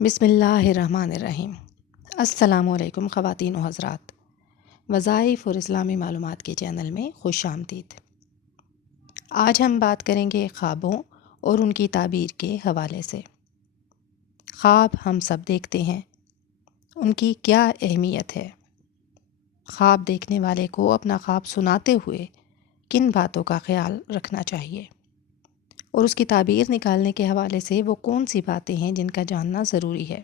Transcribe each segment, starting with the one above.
بسم اللہ الرحمن الرحیم۔ السلام علیکم خواتین و حضرات، وظائف اور اسلامی معلومات کے چینل میں خوش آمدید۔ آج ہم بات کریں گے خوابوں اور ان کی تعبیر کے حوالے سے۔ خواب ہم سب دیکھتے ہیں، ان کی کیا اہمیت ہے؟ خواب دیکھنے والے کو اپنا خواب سناتے ہوئے کن باتوں کا خیال رکھنا چاہیے، اور اس کی تعبیر نکالنے کے حوالے سے وہ کون سی باتیں ہیں جن کا جاننا ضروری ہے؟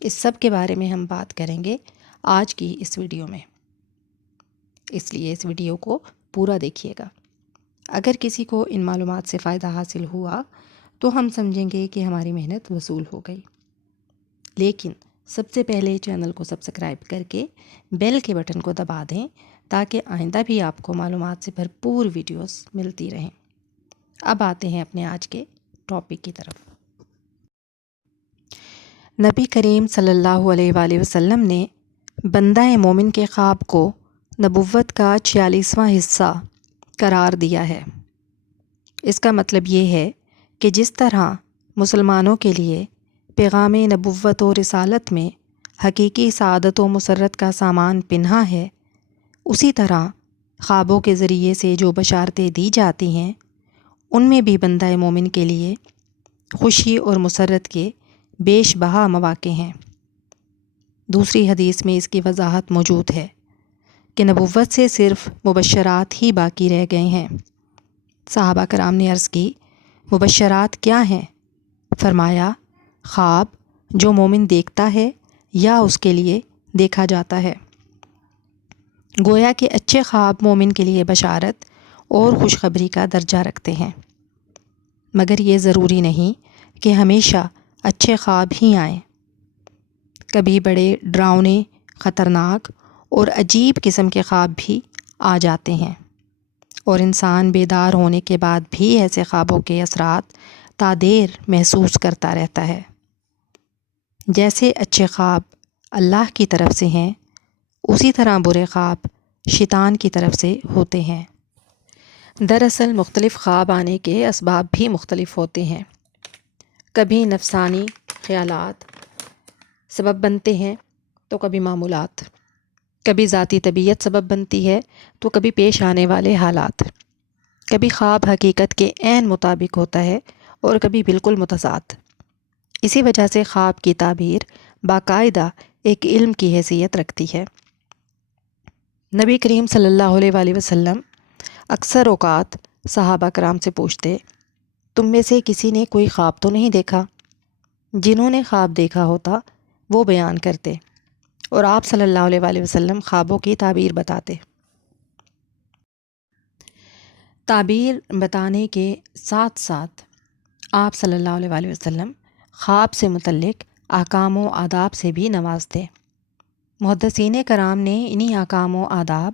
اس سب کے بارے میں ہم بات کریں گے آج کی اس ویڈیو میں، اس لیے اس ویڈیو کو پورا دیکھیے گا۔ اگر کسی کو ان معلومات سے فائدہ حاصل ہوا تو ہم سمجھیں گے کہ ہماری محنت وصول ہو گئی، لیکن سب سے پہلے چینل کو سبسکرائب کر کے بیل کے بٹن کو دبا دیں تاکہ آئندہ بھی آپ کو معلومات سے بھرپور ویڈیوز ملتی رہیں۔ اب آتے ہیں اپنے آج کے ٹاپک کی طرف۔ نبی کریم صلی اللہ علیہ وآلہ وسلم نے بندہ مومن کے خواب کو نبوت کا 46واں حصہ قرار دیا ہے۔ اس کا مطلب یہ ہے کہ جس طرح مسلمانوں کے لیے پیغام نبوت و رسالت میں حقیقی سعادت و مسرت کا سامان پنہاں ہے، اسی طرح خوابوں کے ذریعے سے جو بشارتیں دی جاتی ہیں ان میں بھی بندہ مومن کے لیے خوشی اور مسرت کے بیش بہا مواقع ہیں۔ دوسری حدیث میں اس کی وضاحت موجود ہے کہ نبوت سے صرف مبشرات ہی باقی رہ گئے ہیں۔ صحابہ کرام نے عرض کی، مبشرات کیا ہیں؟ فرمایا، خواب جو مومن دیکھتا ہے یا اس کے لیے دیکھا جاتا ہے۔ گویا کہ اچھے خواب مومن کے لیے بشارت اور خوشخبری کا درجہ رکھتے ہیں، مگر یہ ضروری نہیں کہ ہمیشہ اچھے خواب ہی آئیں۔ کبھی بڑے ڈراؤنے، خطرناک اور عجیب قسم کے خواب بھی آ جاتے ہیں، اور انسان بیدار ہونے کے بعد بھی ایسے خوابوں کے اثرات تا دیر محسوس کرتا رہتا ہے۔ جیسے اچھے خواب اللہ کی طرف سے ہیں، اسی طرح برے خواب شیطان کی طرف سے ہوتے ہیں۔ دراصل مختلف خواب آنے کے اسباب بھی مختلف ہوتے ہیں۔ کبھی نفسانی خیالات سبب بنتے ہیں تو کبھی معمولات، کبھی ذاتی طبیعت سبب بنتی ہے تو کبھی پیش آنے والے حالات، کبھی خواب حقیقت کے عین مطابق ہوتا ہے اور کبھی بالکل متضاد۔ اسی وجہ سے خواب کی تعبیر باقاعدہ ایک علم کی حیثیت رکھتی ہے۔ نبی کریم صلی اللہ علیہ وآلہ وسلم اکثر اوقات صحابہ کرام سے پوچھتے، تم میں سے کسی نے کوئی خواب تو نہیں دیکھا؟ جنہوں نے خواب دیکھا ہوتا وہ بیان کرتے، اور آپ صلی اللہ علیہ وآلہ وسلم خوابوں کی تعبیر بتاتے۔ تعبیر بتانے کے ساتھ ساتھ آپ صلی اللہ علیہ وآلہ وسلم خواب سے متعلق احکام و آداب سے بھی نوازتے۔ محدثین کرام نے انہی احکام و آداب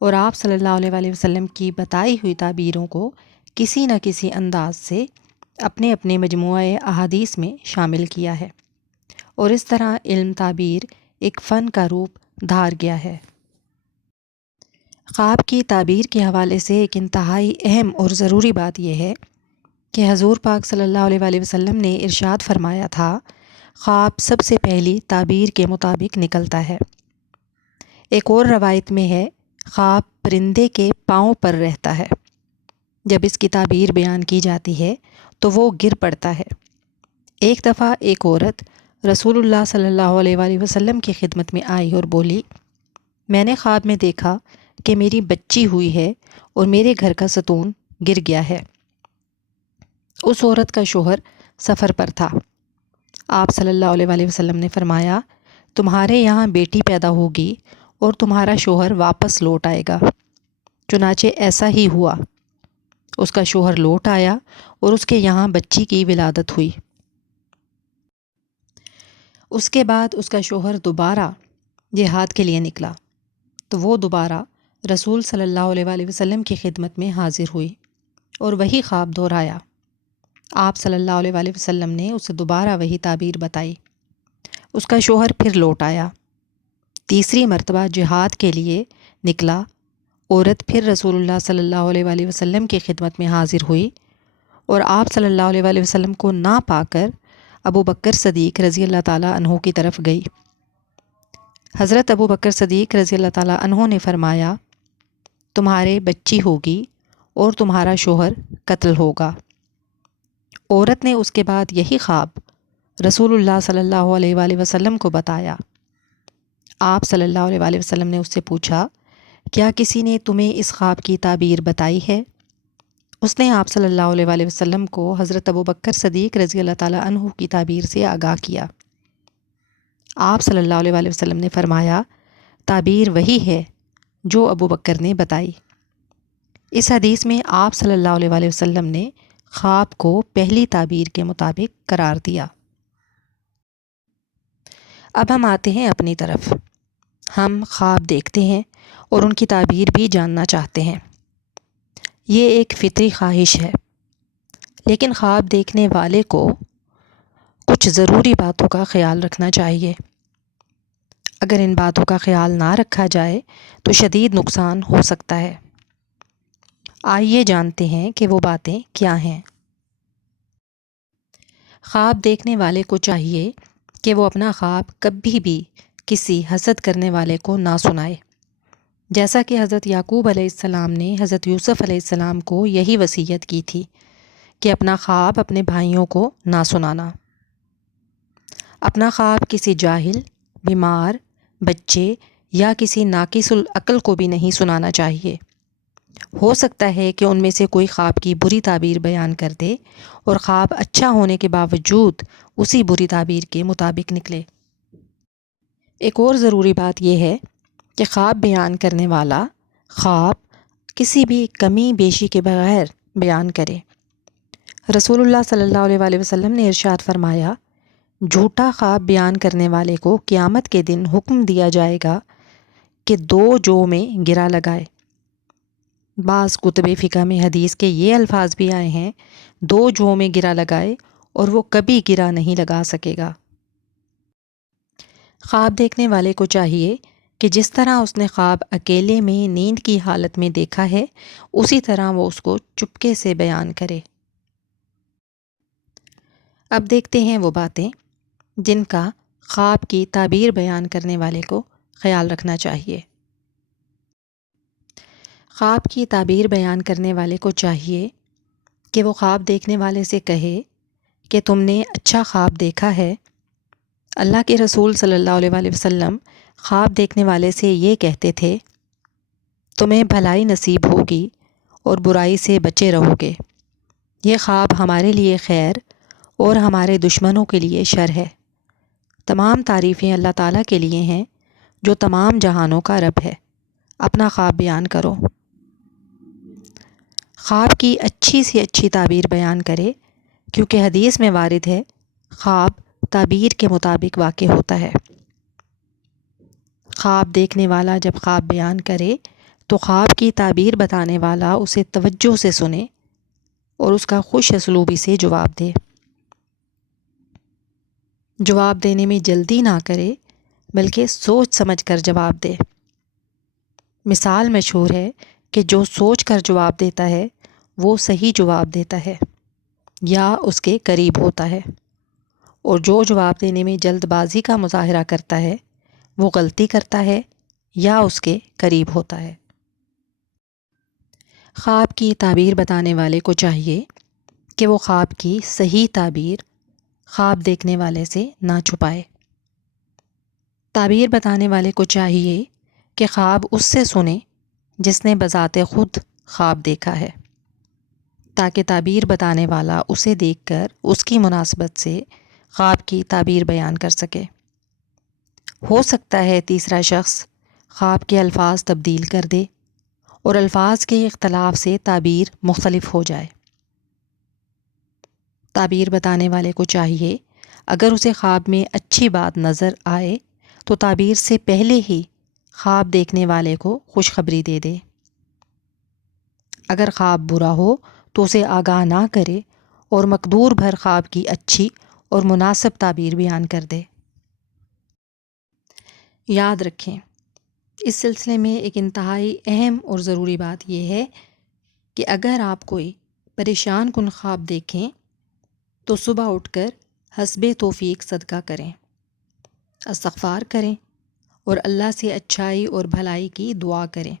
اور آپ صلی اللہ علیہ وآلہ وسلم کی بتائی ہوئی تعبیروں کو کسی نہ کسی انداز سے اپنے اپنے مجموعہ احادیث میں شامل کیا ہے، اور اس طرح علم تعبیر ایک فن کا روپ دھار گیا ہے۔ خواب کی تعبیر کے حوالے سے ایک انتہائی اہم اور ضروری بات یہ ہے کہ حضور پاک صلی اللہ علیہ وآلہ وسلم نے ارشاد فرمایا تھا، خواب سب سے پہلی تعبیر کے مطابق نکلتا ہے۔ ایک اور روایت میں ہے، خواب پرندے کے پاؤں پر رہتا ہے، جب اس کی تعبیر بیان کی جاتی ہے تو وہ گر پڑتا ہے۔ ایک دفعہ ایک عورت رسول اللہ صلی اللہ علیہ وآلہ وسلم کی خدمت میں آئی اور بولی، میں نے خواب میں دیکھا کہ میری بچی ہوئی ہے اور میرے گھر کا ستون گر گیا ہے۔ اس عورت کا شوہر سفر پر تھا۔ آپ صلی اللہ علیہ وآلہ وسلم نے فرمایا، تمہارے یہاں بیٹی پیدا ہوگی اور تمہارا شوہر واپس لوٹ آئے گا۔ چنانچہ ایسا ہی ہوا، اس کا شوہر لوٹ آیا اور اس کے یہاں بچی کی ولادت ہوئی۔ اس کے بعد اس کا شوہر دوبارہ جہاد کے لیے نکلا تو وہ دوبارہ رسول صلی اللہ علیہ وآلہ وسلم کی خدمت میں حاضر ہوئی اور وہی خواب دہرایا۔ آپ صلی اللہ علیہ وآلہ وسلم نے اسے دوبارہ وہی تعبیر بتائی۔ اس کا شوہر پھر لوٹ آیا، تیسری مرتبہ جہاد کے لیے نکلا، عورت پھر رسول اللہ صلی اللہ علیہ وآلہ وسلم کی خدمت میں حاضر ہوئی اور آپ صلی اللہ علیہ وآلہ وسلم کو نہ پا کر ابو بکر صدیق رضی اللہ تعالیٰ عنہ کی طرف گئی۔ حضرت ابو بکر صدیق رضی اللہ تعالیٰ عنہ نے فرمایا، تمہارے بچی ہوگی اور تمہارا شوہر قتل ہوگا۔ عورت نے اس کے بعد یہی خواب رسول اللہ صلی اللہ علیہ وآلہ وسلم کو بتایا۔ آپ صلی اللہ علیہ وآلہ وسلم نے اس سے پوچھا، کیا کسی نے تمہیں اس خواب کی تعبیر بتائی ہے؟ اس نے آپ صلی اللہ علیہ وآلہ وسلم کو حضرت ابو بکر صدیق رضی اللہ تعالیٰ عنہ کی تعبیر سے آگاہ کیا۔ آپ صلی اللہ علیہ وآلہ وسلم نے فرمایا، تعبیر وہی ہے جو ابو بکر نے بتائی۔ اس حدیث میں آپ صلی اللہ علیہ وآلہ وسلم نے خواب کو پہلی تعبیر کے مطابق قرار دیا۔ اب ہم آتے ہیں اپنی طرف۔ ہم خواب دیکھتے ہیں اور ان کی تعبیر بھی جاننا چاہتے ہیں۔ یہ ایک فطری خواہش ہے، لیکن خواب دیکھنے والے کو کچھ ضروری باتوں کا خیال رکھنا چاہیے۔ اگر ان باتوں کا خیال نہ رکھا جائے تو شدید نقصان ہو سکتا ہے۔ آئیے جانتے ہیں کہ وہ باتیں کیا ہیں۔ خواب دیکھنے والے کو چاہیے کہ وہ اپنا خواب کبھی بھی کسی حسد کرنے والے کو نہ سنائے، جیسا کہ حضرت یعقوب علیہ السلام نے حضرت یوسف علیہ السلام کو یہی وصیت کی تھی کہ اپنا خواب اپنے بھائیوں کو نہ سنانا۔ اپنا خواب کسی جاہل، بیمار، بچے یا کسی ناقص العقل کو بھی نہیں سنانا چاہیے۔ ہو سکتا ہے کہ ان میں سے کوئی خواب کی بری تعبیر بیان کر دے اور خواب اچھا ہونے کے باوجود اسی بری تعبیر کے مطابق نکلے۔ ایک اور ضروری بات یہ ہے کہ خواب بیان کرنے والا خواب کسی بھی کمی بیشی کے بغیر بیان کرے۔ رسول اللہ صلی اللہ علیہ وآلہ وسلم نے ارشاد فرمایا، جھوٹا خواب بیان کرنے والے کو قیامت کے دن حکم دیا جائے گا کہ 2 جو میں گرا لگائے۔ بعض کتب فقہ میں حدیث کے یہ الفاظ بھی آئے ہیں، 2 جو میں گرا لگائے اور وہ کبھی گرا نہیں لگا سکے گا۔ خواب دیکھنے والے کو چاہیے کہ جس طرح اس نے خواب اکیلے میں نیند کی حالت میں دیکھا ہے، اسی طرح وہ اس کو چپکے سے بیان کرے۔ اب دیکھتے ہیں وہ باتیں جن کا خواب کی تعبیر بیان کرنے والے کو خیال رکھنا چاہیے۔ خواب کی تعبیر بیان کرنے والے کو چاہیے کہ وہ خواب دیکھنے والے سے کہے کہ تم نے اچھا خواب دیکھا ہے۔ اللہ کے رسول صلی اللہ علیہ وآلہ وسلم خواب دیکھنے والے سے یہ کہتے تھے، تمہیں بھلائی نصیب ہوگی اور برائی سے بچے رہو گے۔ یہ خواب ہمارے لیے خیر اور ہمارے دشمنوں کے لیے شر ہے۔ تمام تعریفیں اللہ تعالیٰ کے لیے ہیں جو تمام جہانوں کا رب ہے۔ اپنا خواب بیان کرو۔ خواب کی اچھی سے اچھی تعبیر بیان کرے، کیونکہ حدیث میں وارد ہے، خواب تعبیر کے مطابق واقع ہوتا ہے۔ خواب دیکھنے والا جب خواب بیان کرے تو خواب کی تعبیر بتانے والا اسے توجہ سے سنے اور اس کا خوش اسلوبی سے جواب دے۔ جواب دینے میں جلدی نہ کرے، بلکہ سوچ سمجھ کر جواب دے۔ مثال مشہور ہے کہ جو سوچ کر جواب دیتا ہے وہ صحیح جواب دیتا ہے یا اس کے قریب ہوتا ہے، اور جو جواب دینے میں جلد بازی کا مظاہرہ کرتا ہے وہ غلطی کرتا ہے یا اس کے قریب ہوتا ہے۔ خواب کی تعبیر بتانے والے کو چاہیے کہ وہ خواب کی صحیح تعبیر خواب دیکھنے والے سے نہ چھپائے۔ تعبیر بتانے والے کو چاہیے کہ خواب اس سے سنے جس نے بذات خود خواب دیکھا ہے، تاکہ تعبیر بتانے والا اسے دیکھ کر اس کی مناسبت سے خواب کی تعبیر بیان کر سکے۔ ہو سکتا ہے تیسرا شخص خواب کے الفاظ تبدیل کر دے اور الفاظ کے اختلاف سے تعبیر مختلف ہو جائے۔ تعبیر بتانے والے کو چاہیے اگر اسے خواب میں اچھی بات نظر آئے تو تعبیر سے پہلے ہی خواب دیکھنے والے کو خوشخبری دے دے۔ اگر خواب برا ہو تو اسے آگاہ نہ کرے اور مقدور بھر خواب کی اچھی اور مناسب تعبیر بیان کر دے۔ یاد رکھیں، اس سلسلے میں ایک انتہائی اہم اور ضروری بات یہ ہے کہ اگر آپ کوئی پریشان کن خواب دیکھیں تو صبح اٹھ کر حسب توفیق صدقہ کریں، استغفار کریں اور اللہ سے اچھائی اور بھلائی کی دعا کریں۔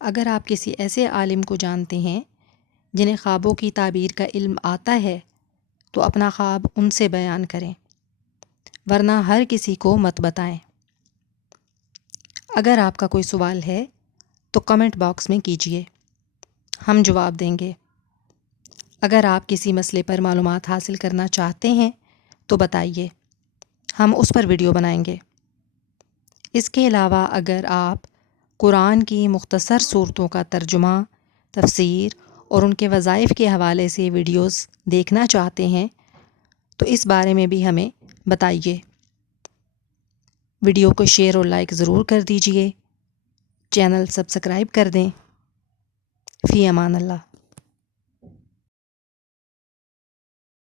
اگر آپ کسی ایسے عالم کو جانتے ہیں جنہیں خوابوں کی تعبیر کا علم آتا ہے تو اپنا خواب ان سے بیان کریں، ورنہ ہر کسی کو مت بتائیں۔ اگر آپ کا کوئی سوال ہے تو کمنٹ باکس میں کیجیے، ہم جواب دیں گے۔ اگر آپ کسی مسئلے پر معلومات حاصل کرنا چاہتے ہیں تو بتائیے، ہم اس پر ویڈیو بنائیں گے۔ اس کے علاوہ اگر آپ قرآن کی مختصر صورتوں کا ترجمہ، تفسیر اور ان کے وظائف کے حوالے سے ویڈیوز دیکھنا چاہتے ہیں تو اس بارے میں بھی ہمیں بتائیے۔ ویڈیو کو شیئر اور لائک ضرور کر دیجیے، چینل سبسکرائب کر دیں۔ فی امان اللہ۔